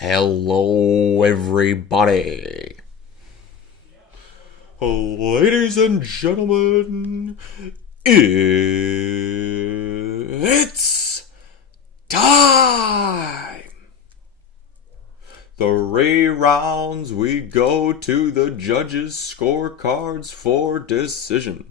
Hello, everybody. Ladies and gentlemen, it's time. Three rounds, we go to the judges' scorecards for decision.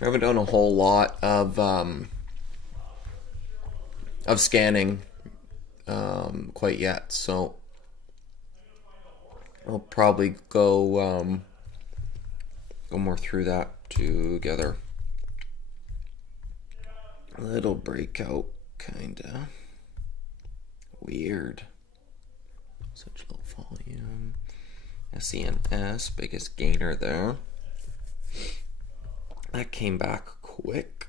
I haven't done a whole lot of scanning quite yet, so I'll probably go more through that together. A little breakout, kinda weird. Such low volume. SENS, biggest gainer there. That came back quick.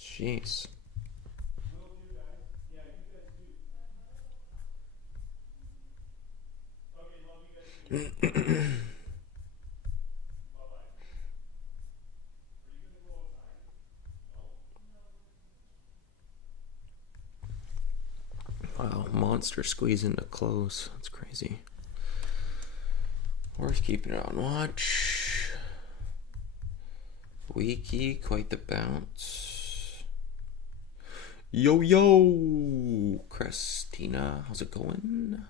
Jeez. Wow, monster squeezing to close. That's crazy. Worth keeping it on watch. Wiki, quite the bounce. Yo, Christina, how's it going?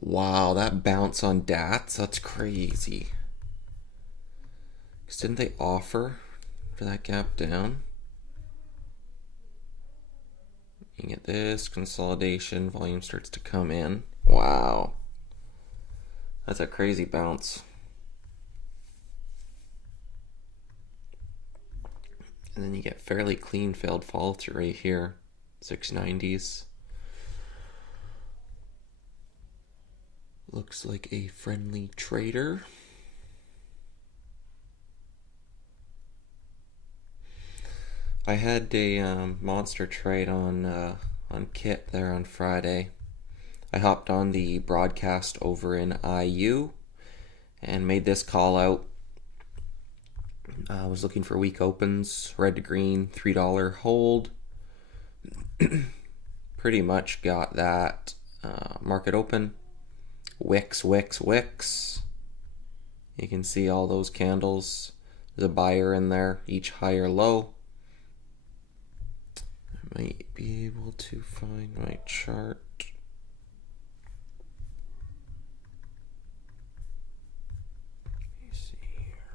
Wow, that bounce on DATs, that's crazy. Because didn't they offer for that gap down? You get this consolidation, volume starts to come in. Wow. That's a crazy bounce. And then you get fairly clean failed follow through right here. 690s. Looks like a friendly trader. I had a monster trade on Kit there on Friday. I hopped on the broadcast over in IU and made this call out. I was looking for weak opens, red to green, $3 hold. Pretty much got that market open. Wicks. You can see all those candles. There's a buyer in there, each high or low. I might be able to find my chart. Let me see here.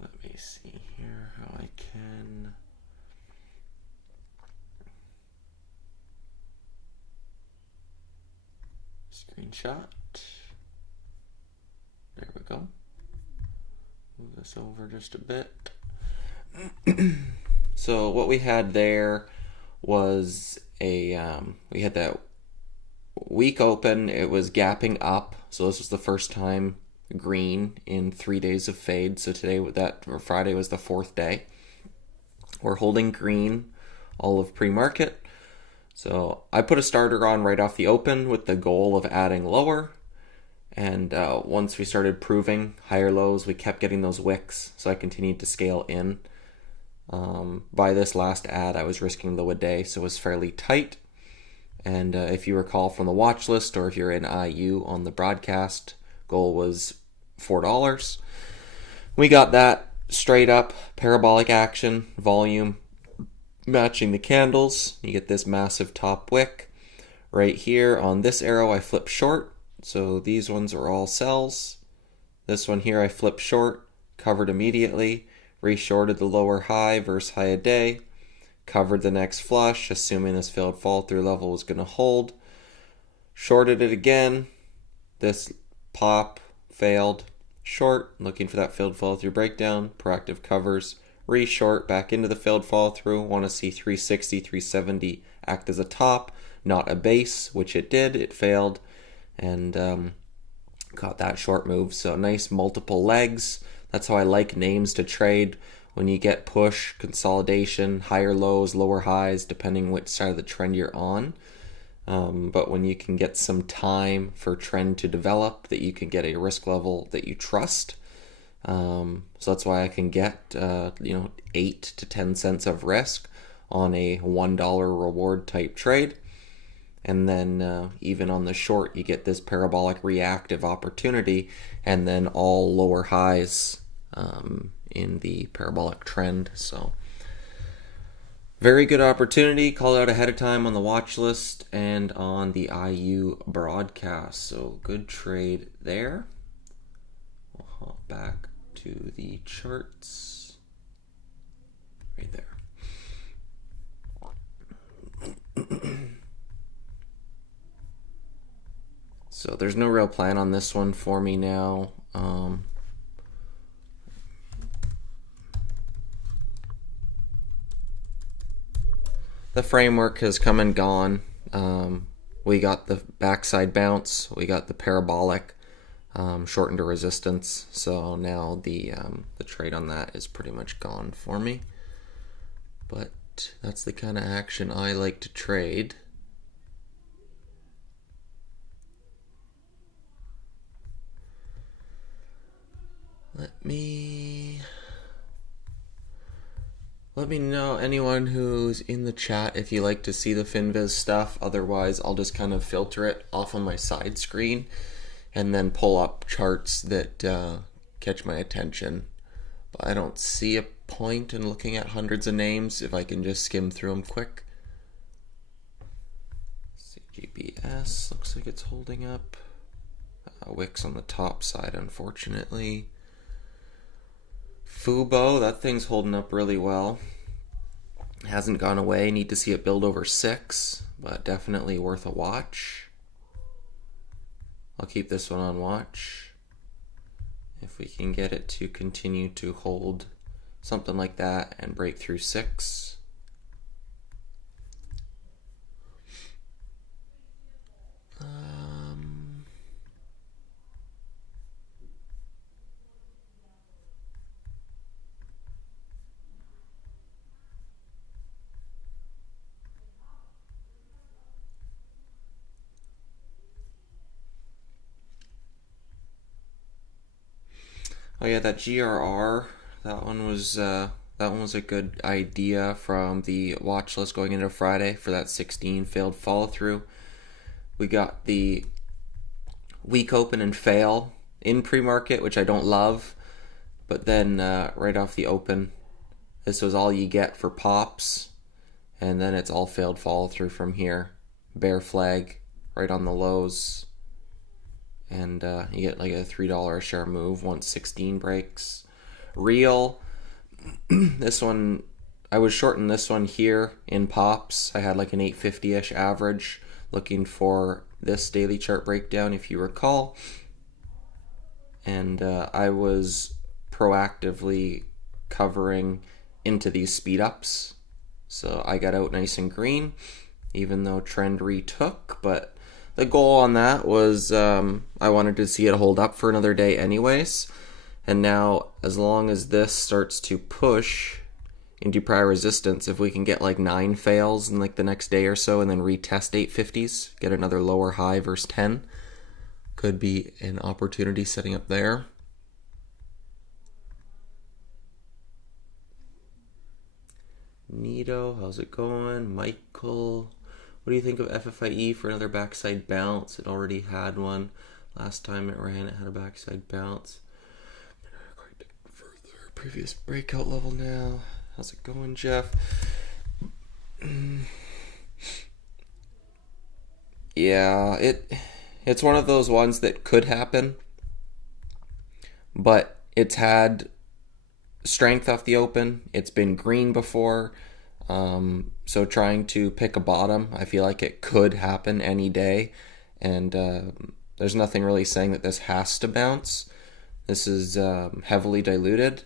Let me see here how I can screenshot. There we go. Move this over just a bit. So what we had there was we had that week open. It was gapping up. So this was the first time green in 3 days of fade. So Friday was the fourth day. We're holding green all of pre-market. So I put a starter on right off the open with the goal of adding lower. And once we started proving higher lows, we kept getting those wicks. So I continued to scale in. By this last ad, I was risking low a day, so it was fairly tight. And if you recall from the watch list, or if you're in IU on the broadcast, goal was $4. We got that straight up, parabolic action, volume matching the candles. You get this massive top wick. Right here on this arrow, I flip short. So these ones are all sells. This one here, I flip short, covered immediately, reshorted the lower high versus high a day, covered the next flush, assuming this failed fall through level was going to hold, shorted it again. This pop failed, short, looking for that failed follow through breakdown, proactive covers, re-short back into the failed follow through, want to see 360, 370 act as a top, not a base, which it did, it failed, and got that short move. So nice multiple legs. That's how I like names to trade. When you get push, consolidation, higher lows, lower highs, depending which side of the trend you're on. But when you can get some time for trend to develop, that you can get a risk level that you trust. So that's why I can get 8 to 10 cents of risk on a $1 reward type trade. And then even on the short, you get this parabolic reactive opportunity, and then all lower highs in the parabolic trend. So very good opportunity. Call it out ahead of time on the watch list and on the IU broadcast. So good trade there. We'll hop back to the charts right there. So there's no real plan on this one for me now. The framework has come and gone. We got the backside bounce. We got the parabolic shortened to resistance. So now the trade on that is pretty much gone for me. But that's the kind of action I like to trade. Let me know, anyone who's in the chat, if you like to see the FinViz stuff. Otherwise, I'll just kind of filter it off on my side screen and then pull up charts that catch my attention. But I don't see a point in looking at hundreds of names if I can just skim through them quick. CGBS looks like it's holding up. Wix on the top side, unfortunately. Fubo, that thing's holding up really well. Hasn't gone away. Need to see it build over 6, but definitely worth a watch. I'll keep this one on watch. If we can get it to continue to hold something like that and break through 6. Oh yeah, that GRR, that one was a good idea from the watch list going into Friday for that 16 failed follow through. We got the week open and fail in pre-market, which I don't love, but then right off the open, this was all you get for pops, and then it's all failed follow through from here. Bear flag right on the lows. And you get like a $3 a share move once 16 breaks. Real, this one, I was shorting this one here in pops. I had like an 850-ish average, looking for this daily chart breakdown, if you recall. And I was proactively covering into these speed ups. So I got out nice and green, even though trend retook, but the goal on that was I wanted to see it hold up for another day anyways. And now, as long as this starts to push into prior resistance, if we can get like 9 fails in like the next day or so and then retest 850s, get another lower high versus 10, could be an opportunity setting up there. Nito, how's it going? Michael, what do you think of FFIE for another backside bounce? It already had one. Last time it ran, it had a backside bounce. Quite further. Previous breakout level now. How's it going, Jeff? Yeah, it's one of those ones that could happen, but it's had strength off the open. It's been green before. So trying to pick a bottom, I feel like it could happen any day. And there's nothing really saying that this has to bounce. This is heavily diluted.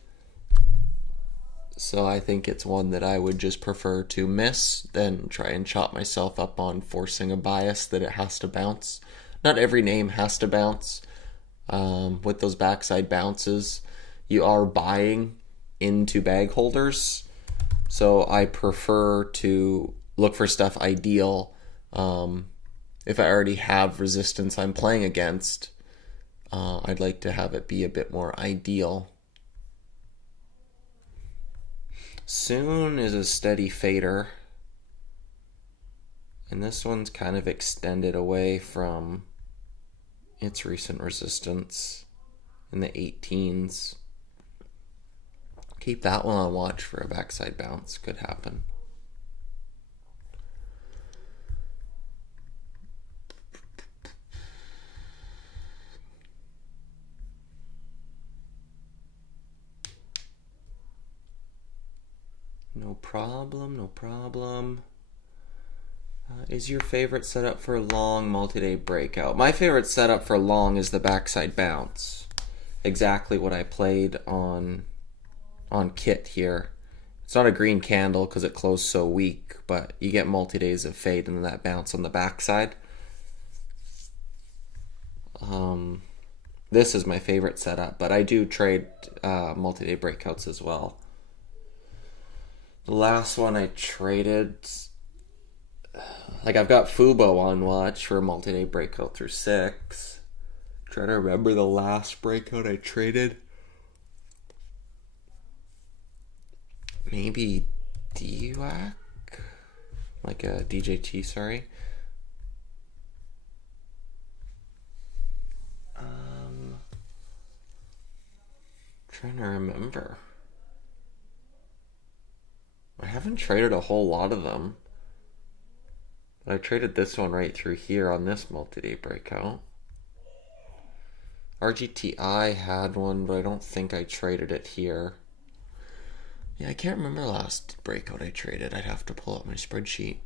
So I think it's one that I would just prefer to miss than try and chop myself up on forcing a bias that it has to bounce. Not every name has to bounce. With those backside bounces, you are buying into bag holders. So I prefer to look for stuff ideal. If I already have resistance I'm playing against, I'd like to have it be a bit more ideal. Soon is a steady fader. And this one's kind of extended away from its recent resistance in the 18s. Keep that one on watch for a backside bounce. Could happen. No problem, no problem. Is your favorite setup for long multi-day breakout? My favorite setup for long is the backside bounce. Exactly what I played on kit here. It's not a green candle because it closed so weak, but you get multi-days of fade and then that bounce on the backside. This is my favorite setup, but I do trade multi-day breakouts as well. The last one I traded, like I've got Fubo on watch for a multi-day breakout through 6. Trying to remember the last breakout I traded. Maybe DWAC? Like a DJT, sorry. Trying to remember. I haven't traded a whole lot of them. But I traded this one right through here on this multi-day breakout. RGTI had one, but I don't think I traded it here. Yeah, I can't remember the last breakout I traded. I'd have to pull up my spreadsheet.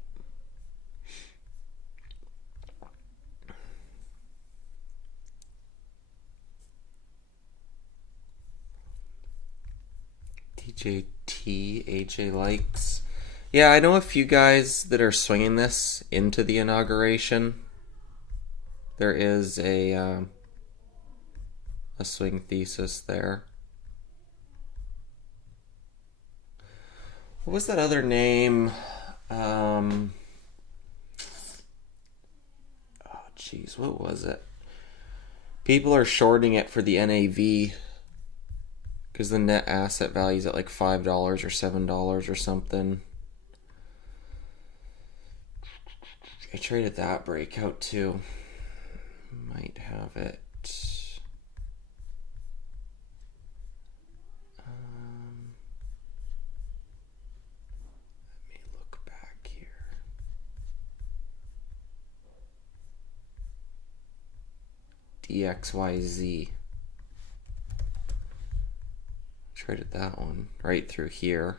DJT, AJ likes. Yeah, I know a few guys that are swinging this into the inauguration. There is a swing thesis there. What was that other name? Oh, jeez, what was it? People are shorting it for the NAV because the net asset value is at like $5 or $7 or something. I traded that breakout too. Might have it. Let me look back here. DXYZ. Traded that one right through here.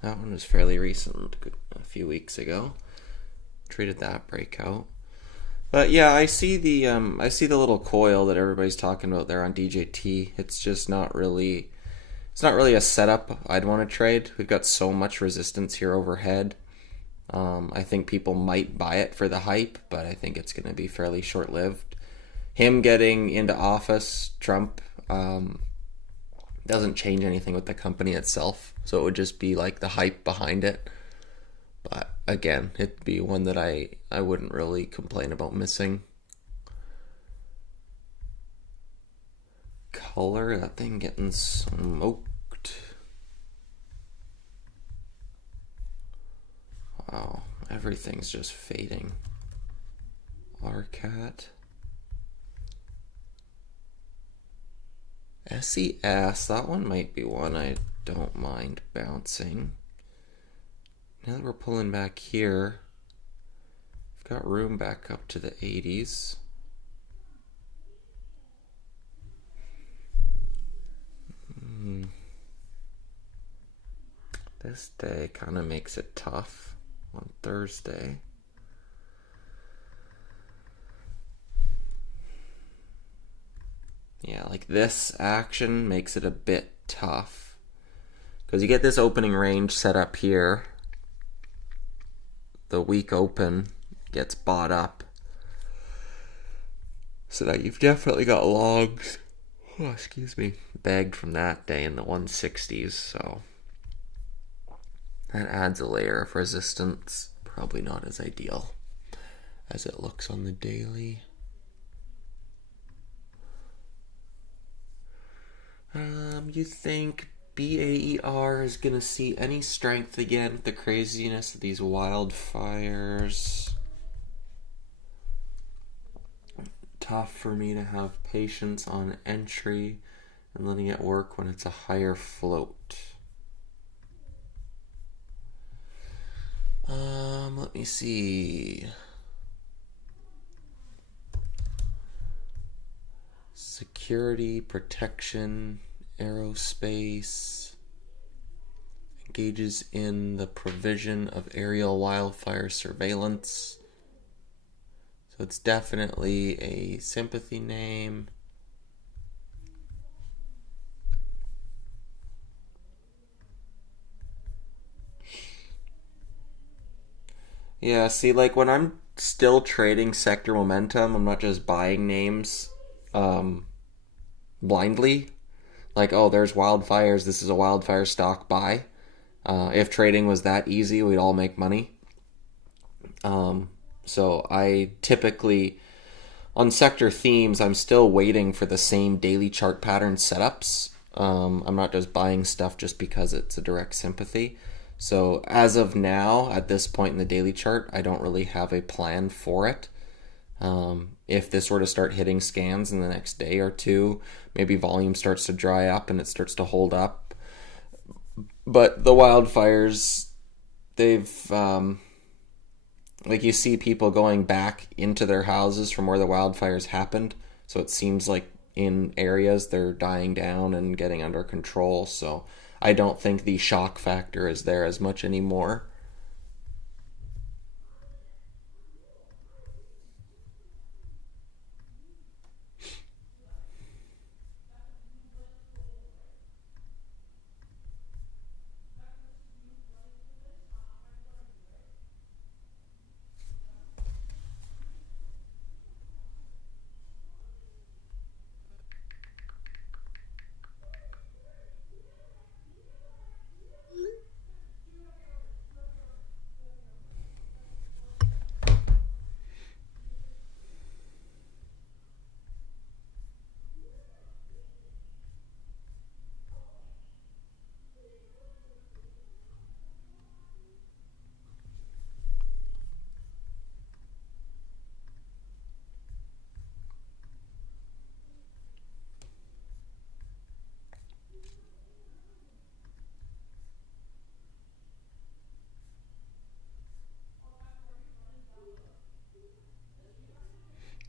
That one was fairly recent, a few weeks ago. Traded that breakout. But yeah, I see the little coil that everybody's talking about there on DJT. It's just not really a setup I'd want to trade. We've got so much resistance here overhead. I think people might buy it for the hype, but I think it's going to be fairly short-lived. Him getting into office, Trump, doesn't change anything with the company itself, so it would just be like the hype behind it. But again, it'd be one that I wouldn't really complain about missing. Color, that thing getting smoked. Wow, everything's just fading. RCAT. SES, that one might be one I don't mind bouncing. Now that we're pulling back here, I've got room back up to the 80s. This day kind of makes it tough on Thursday. Yeah, like this action makes it a bit tough. Because you get this opening range set up here. The week open gets bought up. So that you've definitely got logs, bagged from that day in the 160s. So that adds a layer of resistance. Probably not as ideal as it looks on the daily. You think BAER is going to see any strength again with the craziness of these wildfires? Tough for me to have patience on entry and letting it work when it's a higher float. Let me see. Security, protection, aerospace, engages in the provision of aerial wildfire surveillance. So it's definitely a sympathy name. Yeah, see, like when I'm still trading sector momentum, I'm not just buying names blindly. Like, oh, there's wildfires, this is a wildfire stock, buy. If trading was that easy, we'd all make money. So I typically, on sector themes, I'm still waiting for the same daily chart pattern setups. I'm not just buying stuff just because it's a direct sympathy. So as of now, at this point in the daily chart, I don't really have a plan for it. If this were to start hitting scans in the next day or two, maybe volume starts to dry up and it starts to hold up. But the wildfires, they've, like you see people going back into their houses from where the wildfires happened. So it seems like in areas they're dying down and getting under control. So I don't think the shock factor is there as much anymore.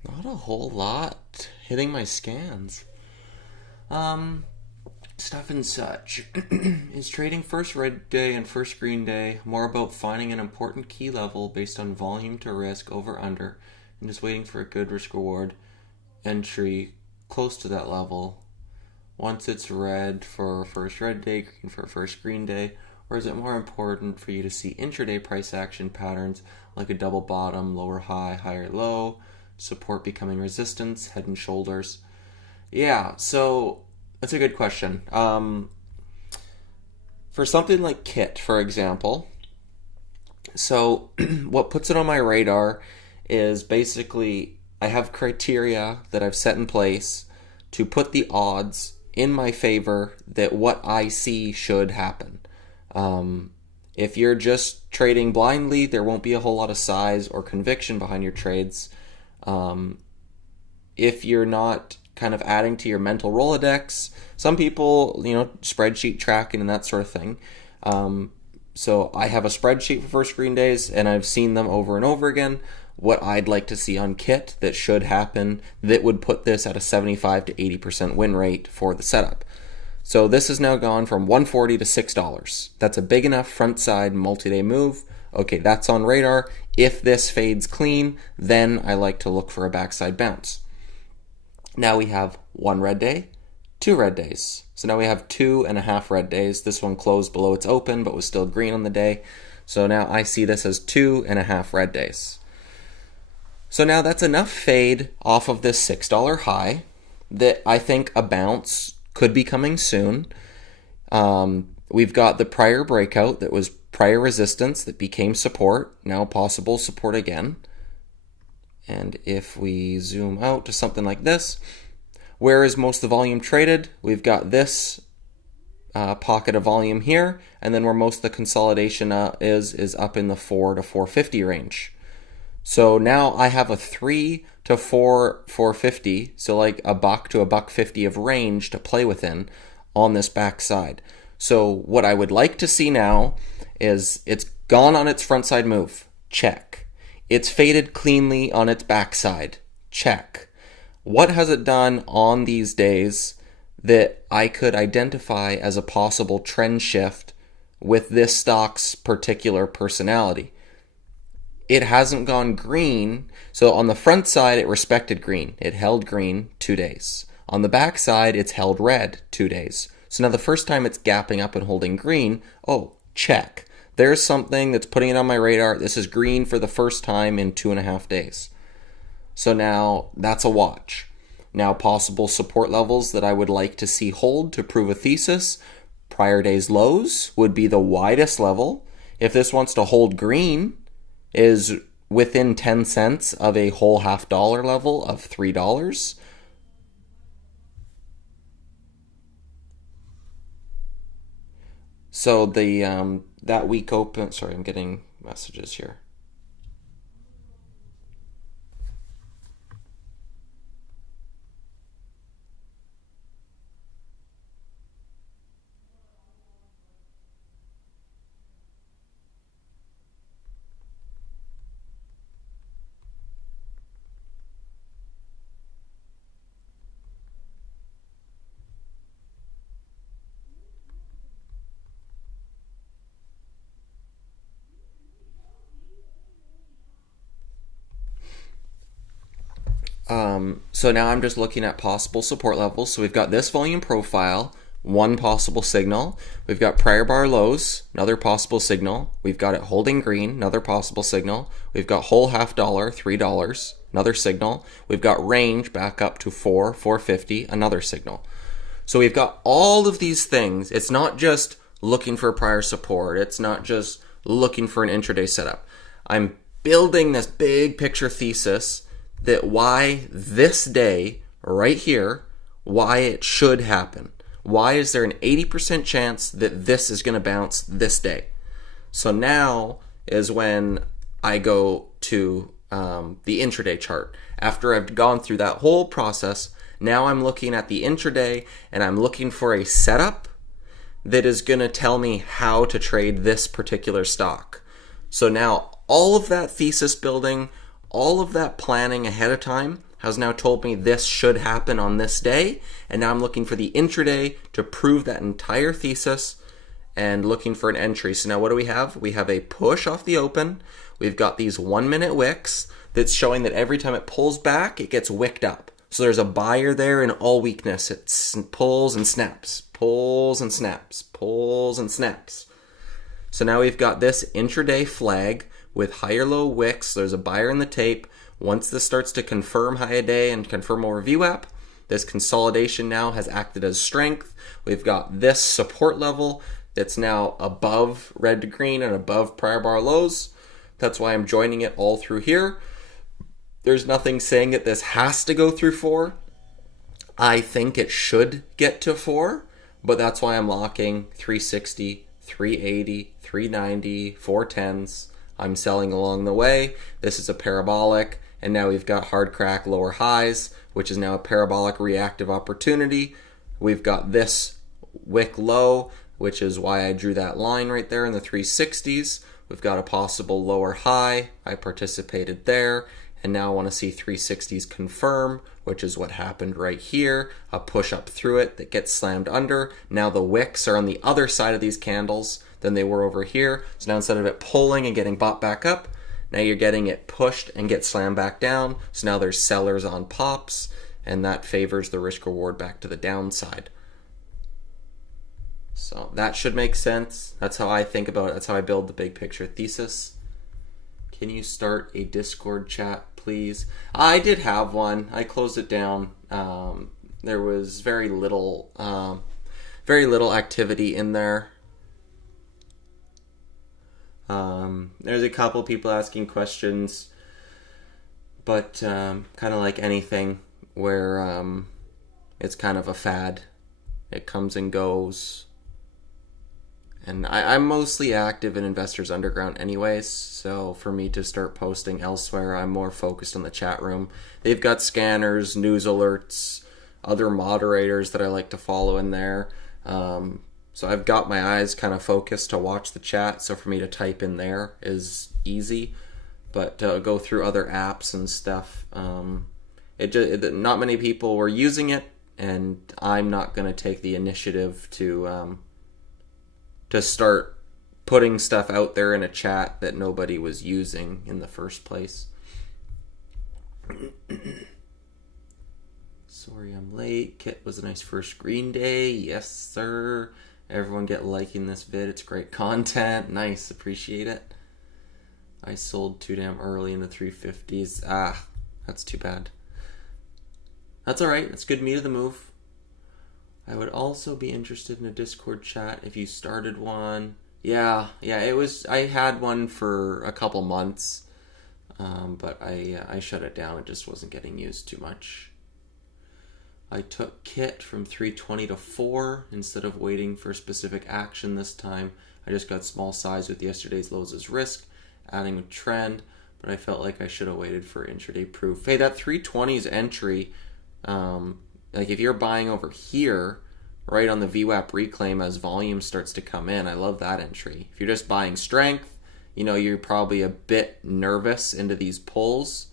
Not a whole lot hitting my scans. Stuff and such. Is trading first red day and first green day more about finding an important key level based on volume to risk over under and just waiting for a good risk reward entry close to that level once it's red for first red day, green for first green day? Or is it more important for you to see intraday price action patterns like a double bottom, lower high, higher low, support becoming resistance, head and shoulders? Yeah, so that's a good question. For something like KIT, for example, so what puts it on my radar is basically I have criteria that I've set in place to put the odds in my favor that what I see should happen. If you're just trading blindly, there won't be a whole lot of size or conviction behind your trades. If you're not kind of adding to your mental Rolodex, some people, spreadsheet tracking and that sort of thing. So I have a spreadsheet for first green days, and I've seen them over and over again. What I'd like to see on kit that should happen that would put this at a 75 to 80% win rate for the setup. So this has now gone from $140 to $6. That's a big enough front side multi-day move. Okay, that's on radar. If this fades clean, then I like to look for a backside bounce. Now we have 1 red day, 2 red days. So now we have 2.5 red days. This one closed below its open but was still green on the day. So now I see this as 2.5 red days. So now that's enough fade off of this $6 high that I think a bounce could be coming soon. We've got the prior breakout that was prior resistance that became support, now possible support again. And if we zoom out to something like this, where is most of the volume traded? We've got this pocket of volume here, and then where most of the consolidation is up in the 4 to 450 range. So now I have a 3 to 450, so like $1 to $1.50 of range to play within on this backside. So what I would like to see now is it's gone on its front side move. Check. It's faded cleanly on its backside. Check. What has it done on these days that I could identify as a possible trend shift with this stock's particular personality? It hasn't gone green. So on the front side, it respected green. It held green 2 days. On the back side, it's held red 2 days. So now the first time it's gapping up and holding green, oh, check. There's something that's putting it on my radar. This is green for the first time in 2.5 days. So now that's a watch. Now possible support levels that I would like to see hold to prove a thesis. Prior day's lows would be the widest level. If this wants to hold green, is within 10 cents of a whole $0.50 level of $3. So the that week open, sorry, I'm getting messages here. So now I'm just looking at possible support levels. So we've got this volume profile, one possible signal. We've got prior bar lows, another possible signal. We've got it holding green, another possible signal. We've got whole $0.50, $3, another signal. We've got range back up to 450, another signal. So we've got all of these things. It's not just looking for prior support. It's not just looking for an intraday setup. I'm building this big picture thesis that why this day right here, why it should happen. Why is there an 80% chance that this is going to bounce this day? So now is when I go to the intraday chart. After I've gone through that whole process, now I'm looking at the intraday and I'm looking for a setup that is going to tell me how to trade this particular stock. So now all of that thesis building, all of that planning ahead of time has now told me this should happen on this day, and now I'm looking for the intraday to prove that entire thesis and looking for an entry. So now what do we have? We have a push off the open. We've got these 1 minute wicks that's showing that every time it pulls back, it gets wicked up. So there's a buyer there in all weakness. It pulls and snaps, pulls and snaps, pulls and snaps. So now we've got this intraday flag with higher low wicks. There's a buyer in the tape. Once this starts to confirm high a day and confirm over VWAP, this consolidation now has acted as strength. We've got this support level that's now above red to green and above prior bar lows. That's why I'm joining it all through here. There's nothing saying that this has to go through 4. I think it should get to 4, but that's why I'm locking 360, 380, 390, 410s. I'm selling along the way. This is a parabolic, and now we've got hard crack lower highs, which is now a parabolic reactive opportunity. We've got this wick low which is why I drew that line right there in the 360s. We've got a possible lower high. I participated there. And now I want to see 360s confirm, which is what happened right here. A push up through it that gets slammed under. Now the wicks are on the other side of these candles than they were over here. So now instead of it pulling and getting bought back up, now you're getting it pushed and get slammed back down. So now there's sellers on pops, and that favors the risk reward back to the downside. So that should make sense. That's how I think about it. That's how I build the big picture thesis. Can you start a Discord chat, please? I did have one. I closed it down. There was very little activity in there. There's a couple people asking questions, but kind of like anything where it's kind of a fad. It comes and goes. And I'm mostly active in Investors Underground anyways, so for me to start posting elsewhere, I'm more focused on the chat room. They've got scanners, news alerts, other moderators that I like to follow in there. So I've got my eyes kind of focused to watch the chat, so for me to type in there is easy. But to go through other apps and stuff, not many people were using it, and I'm not going to take the initiative to start putting stuff out there in a chat that nobody was using in the first place. Sorry I'm late. Kit was a nice first green day. Yes, sir. Everyone get liking this vid. It's great content. Nice. Appreciate it. I sold too damn early in the 350s. That's too bad. That's alright. That's good meat of the move. I would also be interested in a Discord chat if you started one. Yeah, it was. I had one for a couple months, but I shut it down. It just wasn't getting used too much. I took Kit from 320 to 4 instead of waiting for specific action this time. I just got small size with yesterday's lows as risk, adding a trend, but I felt like I should have waited for intraday proof. Hey, that 320's entry, like if you're buying over here, right on the VWAP reclaim as volume starts to come in, I love that entry. If you're just buying strength, you're probably a bit nervous into these pulls,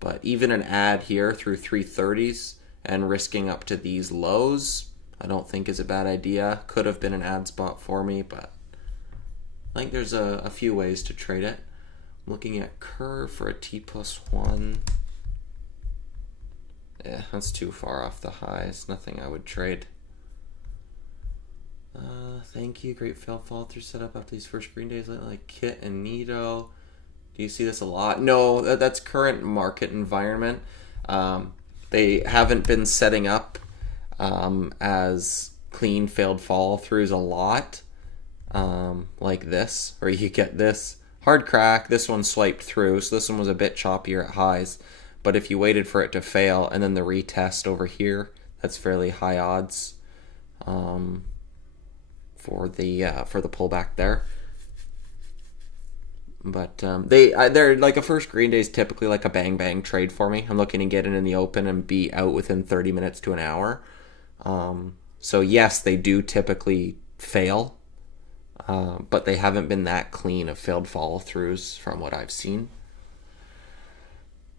but even an add here through 330s and risking up to these lows, I don't think is a bad idea. Could have been an add spot for me, but I think there's a few ways to trade it. I'm looking at curve for a T+1. Yeah, that's too far off the highs. Nothing I would trade. Thank you. Great fail fall through setup after these first green days, like Kit and Nito. Do you see this a lot? No, that's current market environment. They haven't been setting up as clean failed fall throughs a lot, like this, or you get this hard crack. This one swiped through, so this one was a bit choppier at highs. But if you waited for it to fail and then the retest over here, that's fairly high odds for the pullback there. But they're like a first green day is typically like a bang bang trade for me. I'm looking to get in the open and be out within 30 minutes to an hour. So yes, they do typically fail, but they haven't been that clean of failed follow throughs from what I've seen.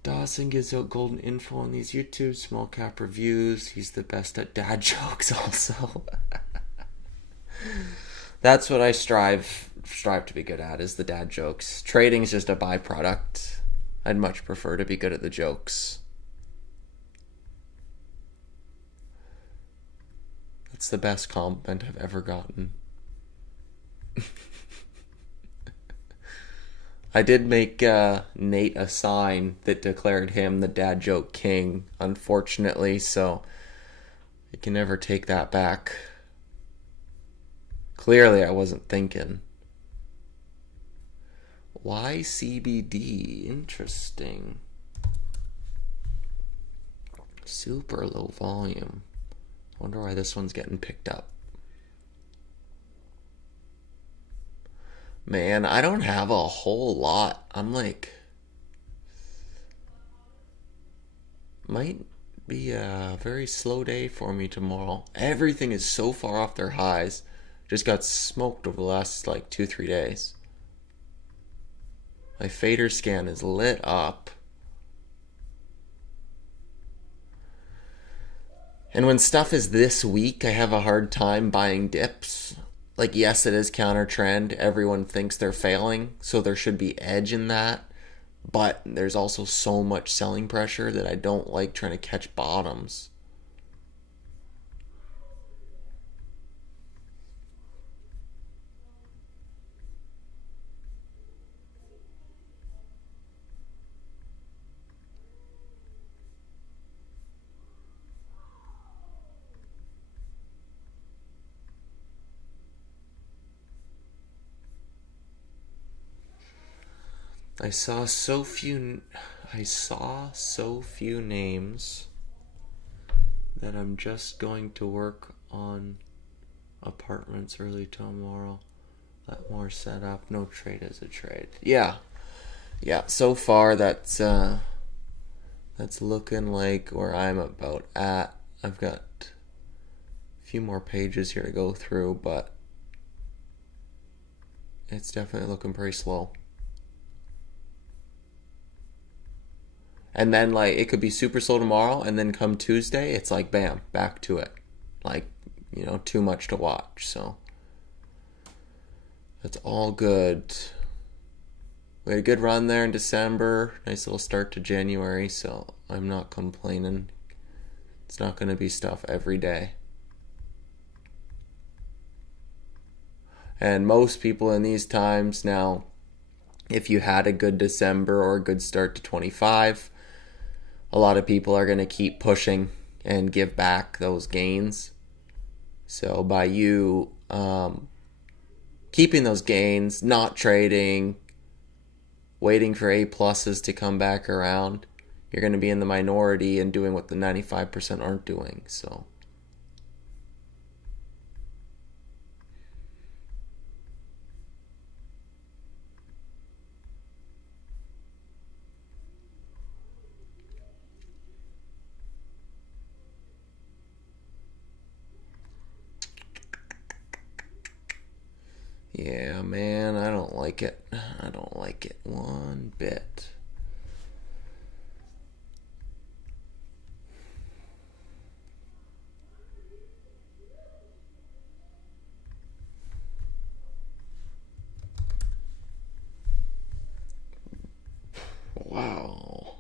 Dawson gives out golden info on these YouTube small cap reviews. He's the best at dad jokes also. That's what I strive to be good at, is the dad jokes. Trading is just a byproduct. I'd much prefer to be good at the jokes. That's the best compliment I've ever gotten. I did make Nate a sign that declared him the dad joke king, unfortunately, so you can never take that back. Clearly, I wasn't thinking. Why CBD? Interesting. Super low volume. Wonder why this one's getting picked up. Man, I don't have a whole lot. I'm like... Might be a very slow day for me tomorrow. Everything is so far off their highs. Just got smoked over the last like 2-3 days. My fader scan is lit up. And when stuff is this weak, I have a hard time buying dips. Like, yes, it is counter trend. Everyone thinks they're failing, so there should be edge in that. But there's also so much selling pressure that I don't like trying to catch bottoms. I saw so few names that I'm just going to work on apartments early tomorrow. Let more set up. No trade is a trade. Yeah. So far that's looking like where I'm about at. I've got a few more pages here to go through, but it's definitely looking pretty slow. And then, like, it could be super slow tomorrow, and then come Tuesday, it's like, bam, back to it. Like, too much to watch. So that's all good. We had a good run there in December. Nice little start to January, so I'm not complaining. It's not going to be stuff every day. And most people in these times now, if you had a good December or a good start to 25, a lot of people are going to keep pushing and give back those gains. So by you keeping those gains, not trading, waiting for A pluses to come back around, you're going to be in the minority and doing what the 95% aren't doing. So yeah, man, I don't like it. I don't like it one bit. Wow.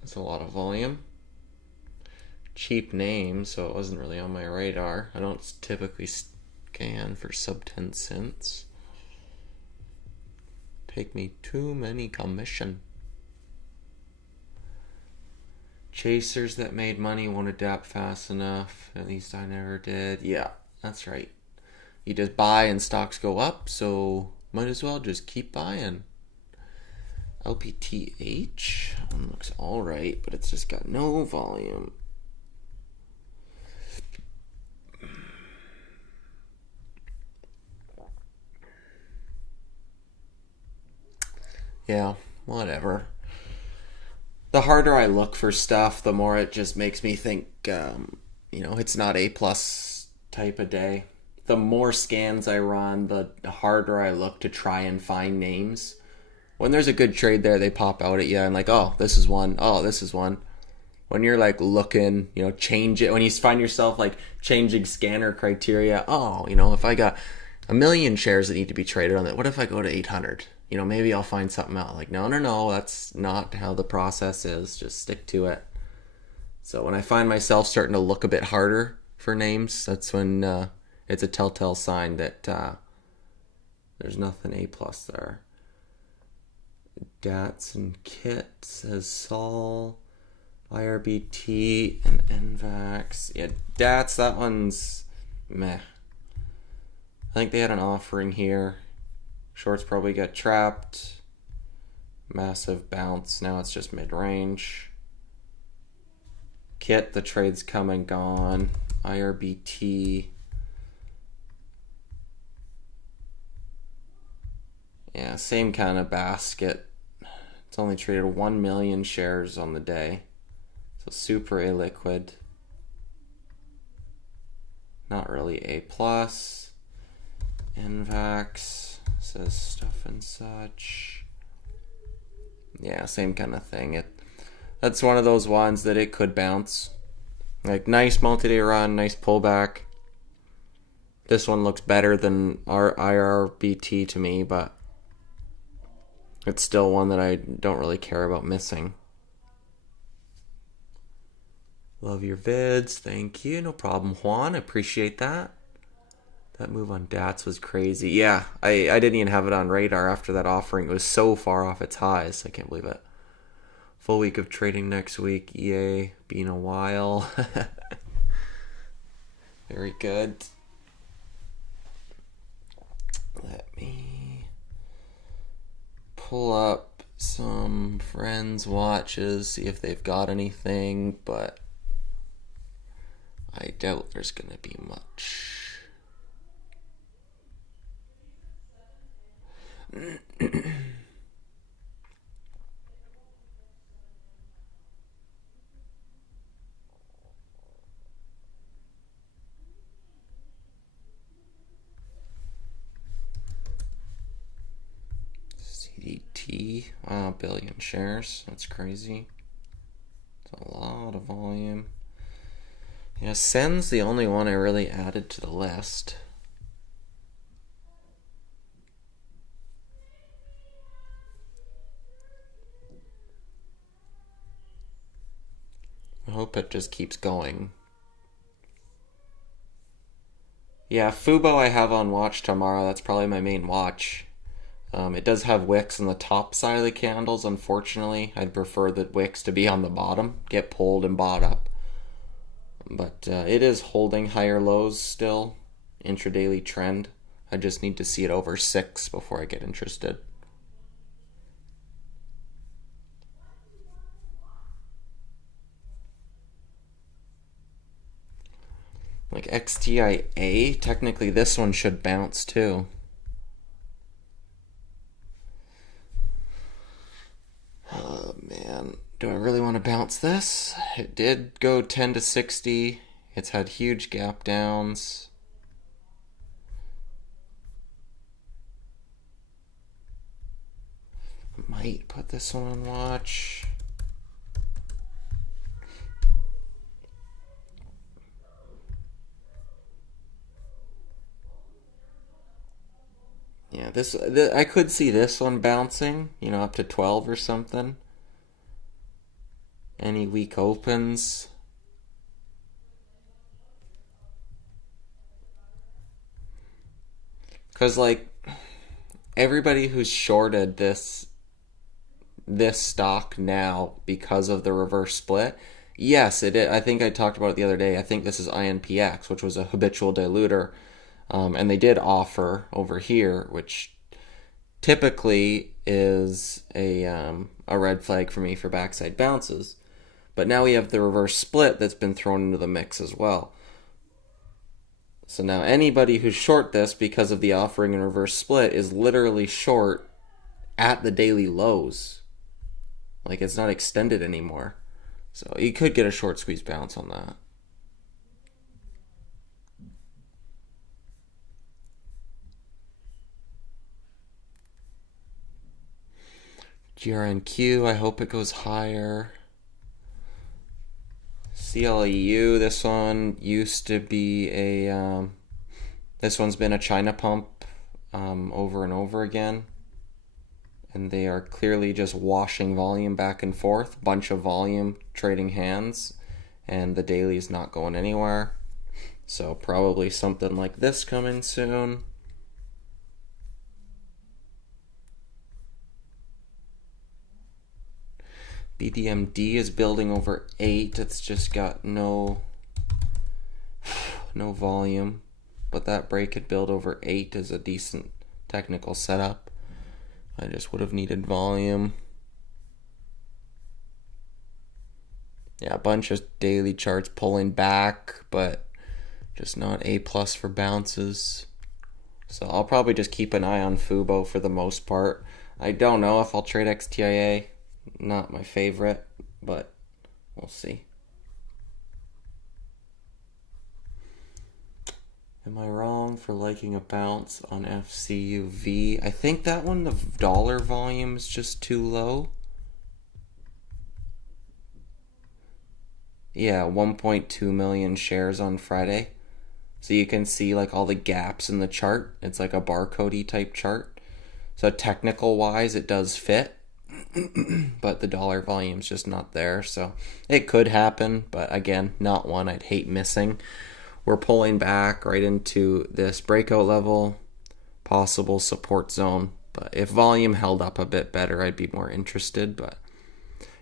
That's a lot of volume. Cheap name, so it wasn't really on my radar. I don't typically scan for sub 10 cents. Take me too many commission. Chasers that made money won't adapt fast enough. At least I never did. Yeah, that's right. You just buy and stocks go up, so might as well just keep buying. LPTH one looks alright, but it's just got no volume. Yeah, whatever. The harder I look for stuff, the more it just makes me think, it's not A plus type of day. The more scans I run, the harder I look to try and find names. When there's a good trade there, they pop out at you and like, oh, this is one. Oh, this is one. When you're like looking, change it. When you find yourself like changing scanner criteria, if I got 1 million shares that need to be traded on it, what if I go to 800? Maybe I'll find something out. Like, no, that's not how the process is. Just stick to it. So when I find myself starting to look a bit harder for names, that's when it's a telltale sign that there's nothing A plus there. Dats and Kit says Sol, IRBT and NVAX. Yeah, Dats, that one's meh. I think they had an offering here. Shorts probably got trapped. Massive bounce. Now it's just mid-range. Kit, the trade's come and gone. IRBT. Yeah, same kind of basket. It's only traded 1 million shares on the day. So super illiquid. not really A plus. NVAX says stuff and such. Yeah, same kind of thing. That's one of those ones that it could bounce. Like, nice multi-day run, nice pullback. This one looks better than our IRBT to me, but it's still one that I don't really care about missing. Love your vids. Thank you. No problem, Juan. I appreciate that. That move on DATS was crazy. Yeah, I didn't even have it on radar after that offering. It was so far off its highs. I can't believe it. Full week of trading next week. EA, been a while. Very good. Let me pull up some friends' watches, see if they've got anything, but I doubt there's going to be much. CDT, wow, billion shares. That's crazy. It's a lot of volume. Yeah, Sen's the only one I really added to the list. I hope it just keeps going. Yeah, Fubo I have on watch tomorrow. That's probably my main watch. It does have wicks on the top side of the candles, unfortunately. I'd prefer the wicks to be on the bottom, get pulled and bought up. But it is holding higher lows still, intradaily trend. I just need to see it over 6 before I get interested. Like XTIA, technically this one should bounce too. Oh man, do I really want to bounce this? It did go 10 to 60. It's had huge gap downs. Might put this one on watch. Yeah, I could see this one bouncing, up to 12 or something. Any weak opens. Because, like, everybody who's shorted this stock now because of the reverse split, yes, it is. I think I talked about it the other day. I think this is INPX, which was a habitual diluter. And they did offer over here, which typically is a red flag for me for backside bounces. But now we have the reverse split that's been thrown into the mix as well. So now anybody who's short this because of the offering and reverse split is literally short at the daily lows. Like, it's not extended anymore. So you could get a short squeeze bounce on that. GRNQ, I hope it goes higher. CLEU, this one used to be this one's been a China pump over and over again. And they are clearly just washing volume back and forth. Bunch of volume trading hands. And the daily is not going anywhere. So probably something like this coming soon. BDMD is building over 8. It's just got no volume. But that break could build over 8 is a decent technical setup. I just would have needed volume. Yeah, a bunch of daily charts pulling back, but just not A plus for bounces. So I'll probably just keep an eye on Fubo for the most part. I don't know if I'll trade XTIA. Not my favorite, but we'll see. Am I wrong for liking a bounce on FCUV? I think that one, the dollar volume is just too low. Yeah, 1.2 million shares on Friday. So you can see like all the gaps in the chart. It's like a barcode-y type chart. So technical wise, it does fit, but the dollar volume's just not there. So it could happen, but again, not one I'd hate missing. We're pulling back right into this breakout level, possible support zone. But if volume held up a bit better, I'd be more interested. But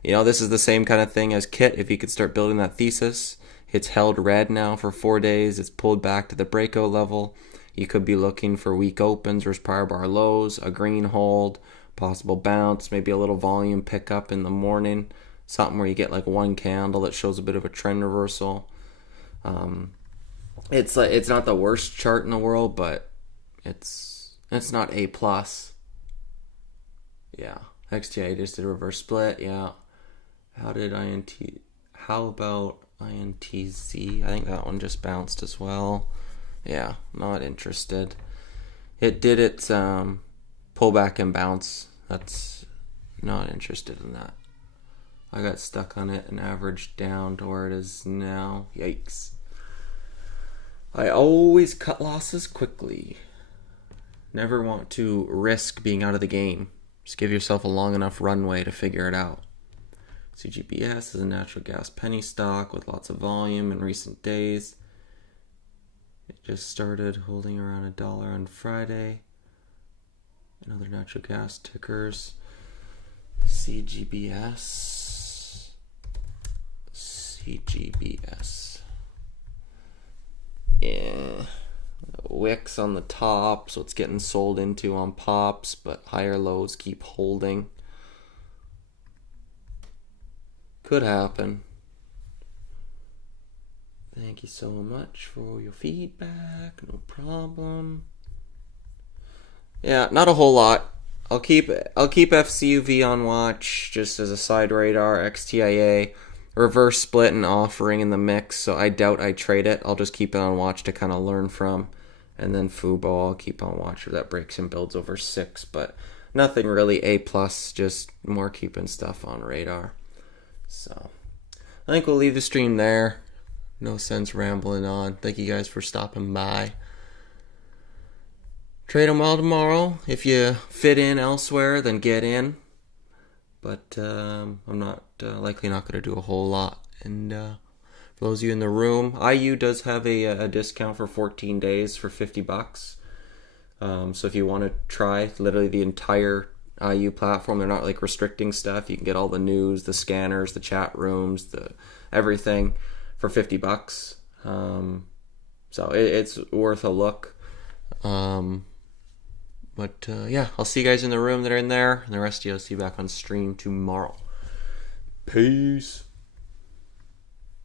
this is the same kind of thing as Kit. If you could start building that thesis, it's held red now for 4 days. It's pulled back to the breakout level. You could be looking for weak opens versus prior bar lows, a green hold, possible bounce, maybe a little volume pickup in the morning, something where you get like one candle that shows a bit of a trend reversal. It's not the worst chart in the world, but it's not A plus. Yeah, XTI just did a reverse split. Yeah, how about INTZ? I think that one just bounced as well. Yeah, not interested. It did its pull back and bounce. That's not interested in that. I got stuck on it and averaged down to where it is now. Yikes. I always cut losses quickly. Never want to risk being out of the game. Just give yourself a long enough runway to figure it out. CGBS is a natural gas penny stock with lots of volume in recent days. It just started holding around $1 on Friday. And other natural gas tickers. CGBS. Yeah. Wicks on the top, so it's getting sold into on pops, but higher lows keep holding. Could happen. Thank you so much for your feedback. No problem. Yeah, not a whole lot. I'll keep FCUV on watch just as a side radar. XTIA, reverse split and offering in the mix, so I doubt I trade it. I'll just keep it on watch to kind of learn from. And then Fubo, I'll keep on watch if that breaks and builds over 6, but nothing really A plus, just more keeping stuff on radar. So I think we'll leave the stream there. No sense rambling on. Thank you guys for stopping by. Trade them all tomorrow. If you fit in elsewhere, then get in. But I'm likely not going to do a whole lot. And for those of you in the room, IU does have a discount for 14 days for $50. So if you want to try literally the entire IU platform, they're not like restricting stuff. You can get all the news, the scanners, the chat rooms, the everything for $50. So it's worth a look. But yeah, I'll see you guys in the room that are in there, and the rest of you I'll see you back on stream tomorrow. Peace.